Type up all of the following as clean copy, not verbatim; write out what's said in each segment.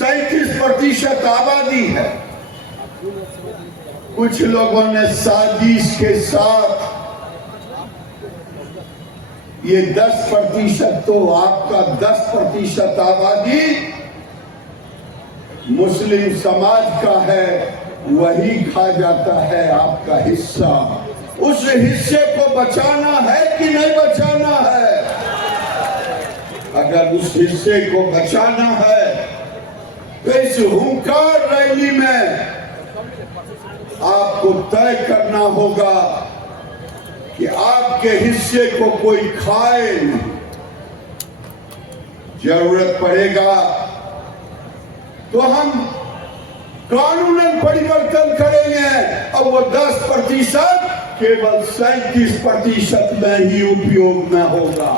37% आबादी है। कुछ लोगों ने साजिश के साथ ये 10% तो आपका 10% आबादी मुस्लिम समाज का है, वही खा जाता है आपका हिस्सा। उस हिस्से को बचाना है कि नहीं बचाना है? अगर उस हिस्से को बचाना है तो इस हुंकार रैली में आपको तय करना होगा कि आपके हिस्से को कोई खाए नहीं। जरूरत पड़ेगा तो हम कानूनन परिवर्तन करेंगे और वो 10% केवल 37% में ही उपयोग में होगा।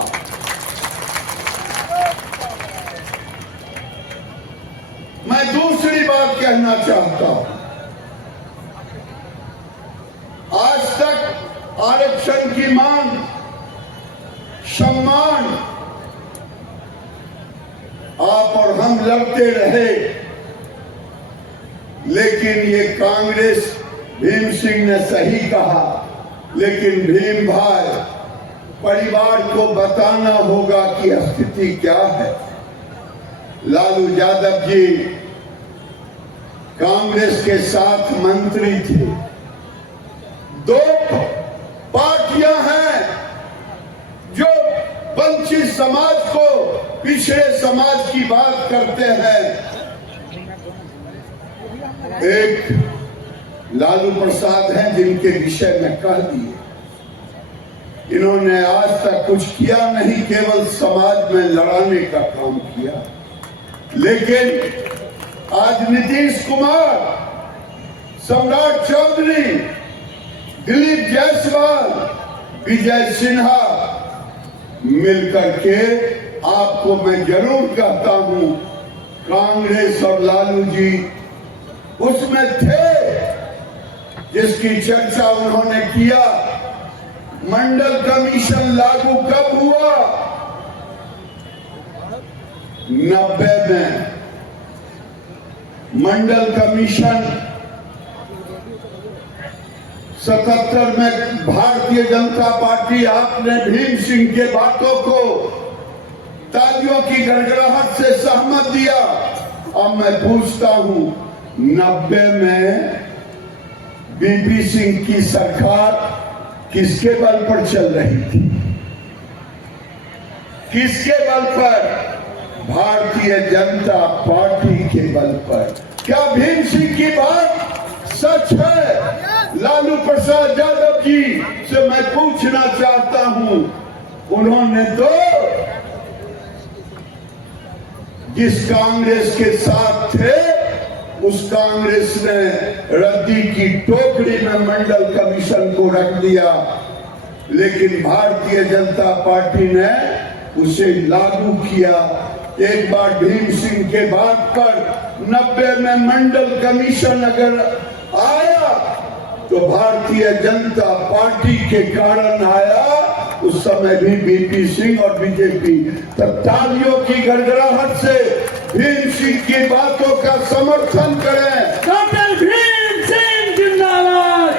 मैं दूसरी बात कहना चाहता हूं, आज तक आरक्षण की मांग, सम्मान आप और हम लड़ते रहे, लेकिन ये कांग्रेस, भीम सिंह ने सही कहा, लेकिन भीम भाई परिवार को बताना होगा कि स्थिति क्या है। लालू यादव जी कांग्रेस के साथ मंत्री थे। 2 पार्टियां हैं जो वंचित समाज को, पिछड़े समाज की बात करते हैं। एक लालू प्रसाद हैं जिनके विषय में कह दिए, इन्होंने आज तक कुछ किया नहीं, केवल समाज में लड़ाने का काम किया। लेकिन आज नीतीश कुमार, सम्राट चौधरी, दिलीप जायसवाल, विजय सिन्हा मिलकर के आपको मैं जरूर कहता हूं, कांग्रेस और लालू जी उसमें थे जिसकी चर्चा उन्होंने किया। मंडल कमीशन लागू कब हुआ? 90 में। मंडल कमीशन 77 में भारतीय जनता पार्टी, आपने भीम सिंह के बातों को तालियों की गड़गड़ाहट से सहमत दिया। अब मैं पूछता हूं, 90 में बीपी सिंह की सरकार किसके बल पर चल रही थी? किसके बल पर? भारतीय जनता पार्टी के बल पर। क्या भीम सिंह की बात सच है? लालू प्रसाद यादव जी से मैं पूछना चाहता हूं, उन्होंने तो जिस कांग्रेस के साथ थे उस कांग्रेस ने रद्दी की टोकरी में मंडल कमीशन को रख दिया, लेकिन भारतीय जनता पार्टी ने उसे लागू किया। एक बार भीम सिंह के बात पर 90 में मंडल कमीशन अगर आया तो भारतीय जनता पार्टी के कारण आया। उस समय भी बीपी सिंह और बीजेपी तब तालियों की गड़गड़ाहट से भीम सिंह की बातों का समर्थन करें। डॉक्टर भीम सिंह जिंदाबाद,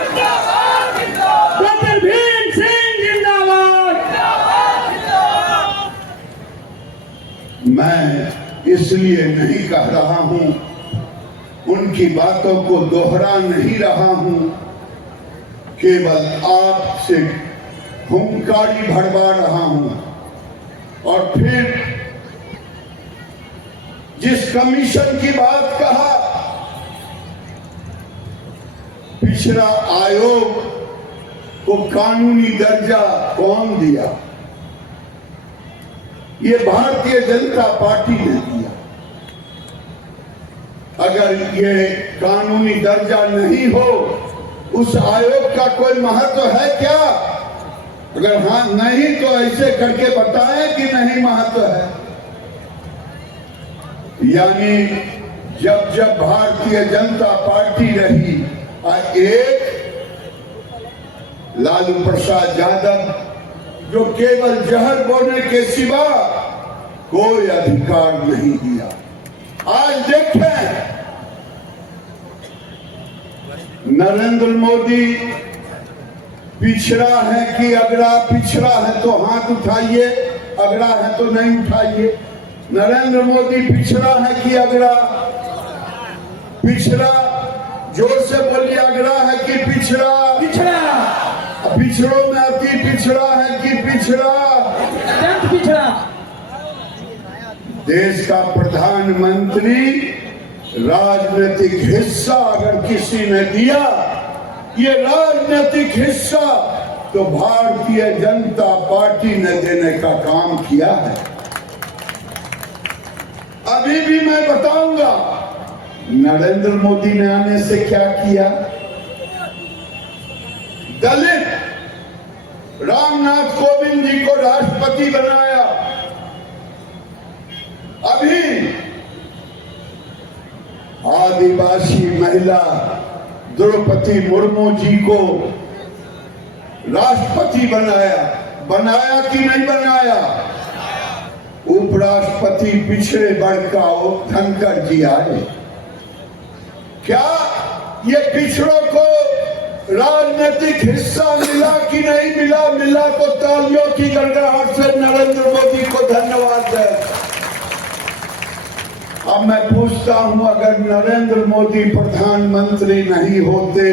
डॉक्टर भीम सिंह जिंदाबाद। मैं इसलिए नहीं कह रहा हूं, उनकी बातों को दोहरा नहीं रहा हूं, केवल आपसे हुंकारी भरवा रहा हूं। और फिर जिस कमीशन की बात कहा, पिछड़ा आयोग को कानूनी दर्जा कौन दिया? ये भारतीय जनता पार्टी ने दिया। अगर ये कानूनी दर्जा नहीं हो, उस आयोग का कोई महत्व है क्या? अगर हाँ नहीं तो ऐसे करके बताएं कि नहीं महत्व है। यानी जब जब भारतीय जनता पार्टी रही, एक लालू प्रसाद यादव जो केवल जहर बोलने के सिवा कोई अधिकार नहीं दिया। आज देखें, नरेंद्र मोदी पिछड़ा है कि अगड़ा? पिछड़ा है तो हाथ उठाइए, अगड़ा है तो नहीं उठाइए। नरेंद्र मोदी पिछड़ा है कि अगड़ा? पिछड़ा, जोर से बोलिए, अगड़ा है कि पिछड़ा? पिछड़ा। पिछड़ों में अति पिछड़ा है कि पिछड़ा? अत्यंत पिछड़ा। देश का प्रधानमंत्री राजनीतिक हिस्सा अगर किसी ने दिया, ये राजनीतिक हिस्सा तो भारतीय जनता पार्टी ने देने का काम किया है। अभी भी मैं बताऊंगा नरेंद्र मोदी ने आने से क्या किया। दलित रामनाथ कोविंद जी को राष्ट्रपति बनाया। अभी आदिवासी महिला द्रौपदी मुर्मू जी को राष्ट्रपति बनाया। बनाया कि नहीं बनाया? उपराष्ट्रपति पिछड़े वर्ग का धनखड़ जी आए। क्या ये पिछड़ों को राजनीतिक हिस्सा मिला कि नहीं मिला? मिला तो तालियों की गड़गड़ाहट से नरेंद्र मोदी को धन्यवाद है। अब मैं पूछता हूं, अगर नरेंद्र मोदी प्रधानमंत्री नहीं होते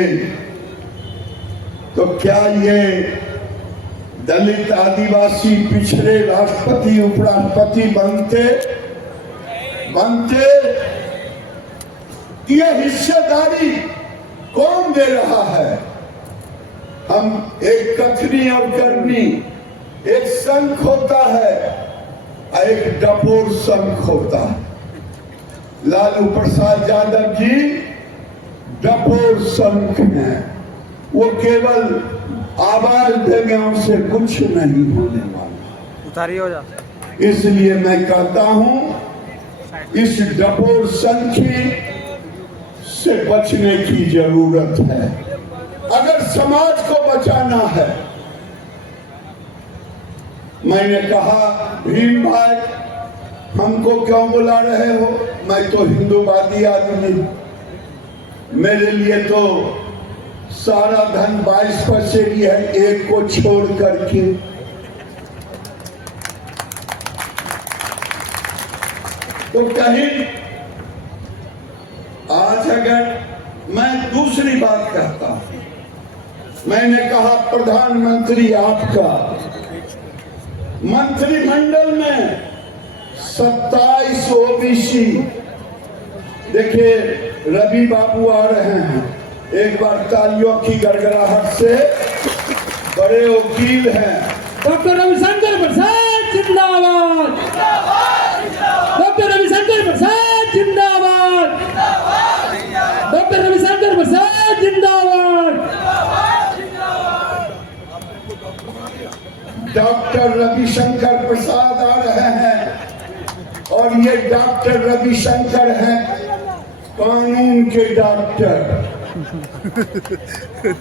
तो क्या ये दलित आदिवासी पिछड़े राष्ट्रपति उपराष्ट्रपति बनते? ये हिस्सेदारी कौन दे रहा है? हम एक कथनी और करनी, एक शंख होता है, एक डपोर शंख होता है। लालू प्रसाद यादव जी डपोर शंख हैं, वो केवल आवाज देंगे, उनसे कुछ नहीं होने वाला। उतारिए हो जा। इसलिए मैं कहता हूं, इस डपोर शंखी से बचने की जरूरत है। अगर समाज को बचाना है, मैंने कहा भीम भाई हमको क्यों बुला रहे हो? मैं तो हिंदूवादी आदमी, मेरे लिए तो सारा धन 22% ही है, एक को छोड़ करके। तो कहीं आज अगर मैं दूसरी बात कहता हूं, मैंने कहा प्रधानमंत्री आपका मंत्रिमंडल में 27 ओबीसी, देखिए रवि बाबू आ रहे हैं, एक बार तालियों की गड़गड़ाहट से। बड़े वकील हैं। डॉक्टर रविशंकर प्रसाद जिंदाबाद। डॉक्टर रविशंकर प्रसाद जिंदाबाद। डॉक्टर रविशंकर प्रसाद जिंदाबाद। डॉक्टर रविशंकर प्रसाद आ रहे हैं, और ये डॉक्टर रविशंकर हैं कानून के डॉक्टर।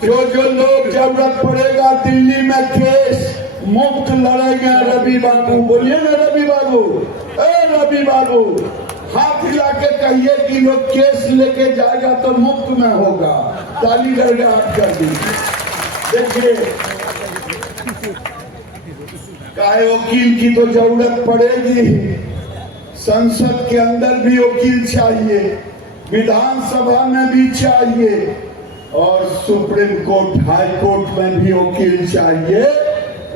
जो लोग जरूरत पड़ेगा दिल्ली में केस मुफ्त लड़ेंगे रवि बाबू। बोलिए ना रवि बाबू, रवि बाबू हाथ हिला के कहिए कि लोग केस लेके जाएगा तो मुफ्त में होगा। ताली गड़गड़ाहट कर दीजिए। देखिए काहे वकील की तो जरूरत पड़ेगी, संसद के अंदर भी वकील चाहिए, विधानसभा में भी चाहिए, और सुप्रीम कोर्ट हाई कोर्ट में भी वकील चाहिए।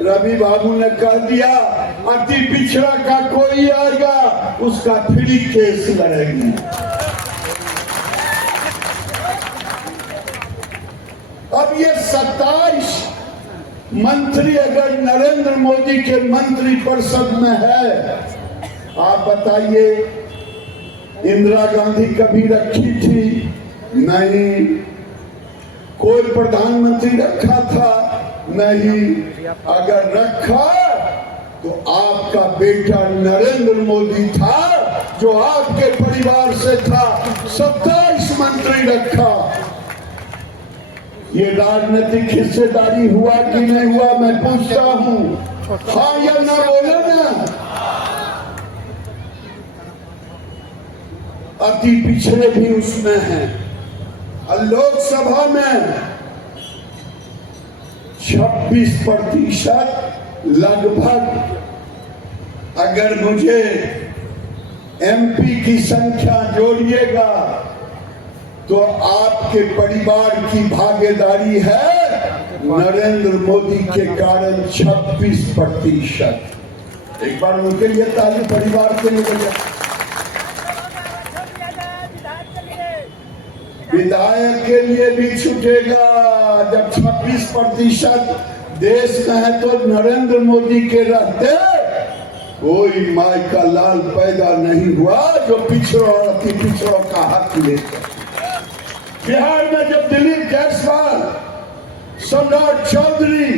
रवि बाबू ने कह दिया अति पिछड़ा का कोई आएगा उसका फ्री केस लड़ेंगे। अब ये 27 मंत्री अगर नरेंद्र मोदी के मंत्री परिषद में है, आप बताइए इंदिरा गांधी कभी रखी थी? नहीं। कोई प्रधानमंत्री रखा था? नहीं। अगर रखा तो आपका बेटा नरेंद्र मोदी था, जो आपके परिवार से था। 27 मंत्री रखा। ये राजनीतिक हिस्सेदारी हुआ कि नहीं हुआ, मैं पूछता हूं। हाँ या ना बोले ना। अति पिछड़े भी उसमें हैं। और लोकसभा में 26% लगभग। अगर मुझे एमपी की संख्या जोड़िएगा तो आपके परिवार की भागीदारी है नरेंद्र मोदी के कारण 26%। एक बार उनके लिए ताली परिवार के लिए बजा। विधायक के लिए भी छूटेगा। जब 26% देश में है तो नरेंद्र मोदी के रहते कोई माई का लाल पैदा नहीं हुआ जो पिछड़ों और अति पिछड़ों का हक लेते। बिहार में जब दिलीप जायसवाल, सम्राट चौधरी,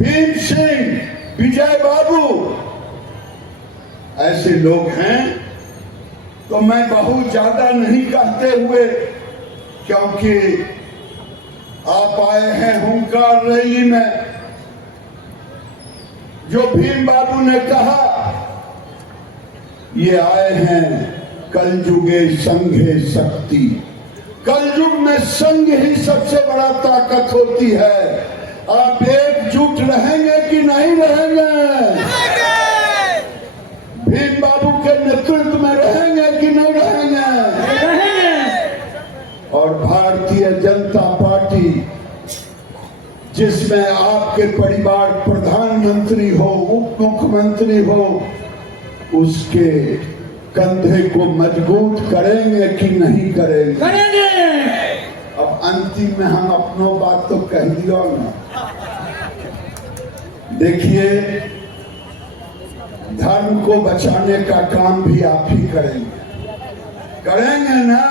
भीम सिंह, विजय बाबू ऐसे लोग हैं तो मैं बहुत ज्यादा नहीं कहते हुए, क्योंकि आप आए हैं हुंकार रैली में। जो भीम बाबू ने कहा, ये आए हैं कलयुगे संघे शक्ति। कलयुग में संघ ही सबसे बड़ा ताकत होती है। आप एकजुट रहेंगे कि नहीं रहेंगे? भीम बाबू के नेतृत्व में रहेंगे कि नहीं रहेंगे? और भारतीय जनता पार्टी जिसमें आपके परिवार प्रधानमंत्री हो, उप मुख्यमंत्री हो, उसके कंधे को मजबूत करेंगे कि नहीं करेंगे? करेंगे। अब अंतिम में हम अपनों बात तो कह दियो ना। देखिए, धर्म को बचाने का काम भी आप ही करेंगे ना।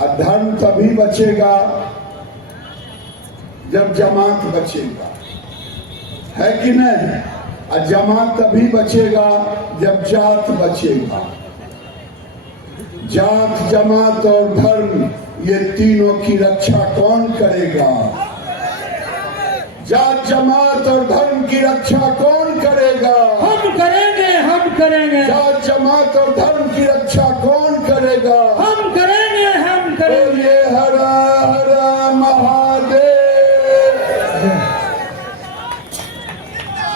और धर्म तभी बचेगा जब जमात बचेगा, है कि नहीं? और जमात तभी बचेगा जब जात बचेगा। जात, जमात और धर्म, ये तीनों की रक्षा कौन करेगा? जात, जमात और धर्म की रक्षा कौन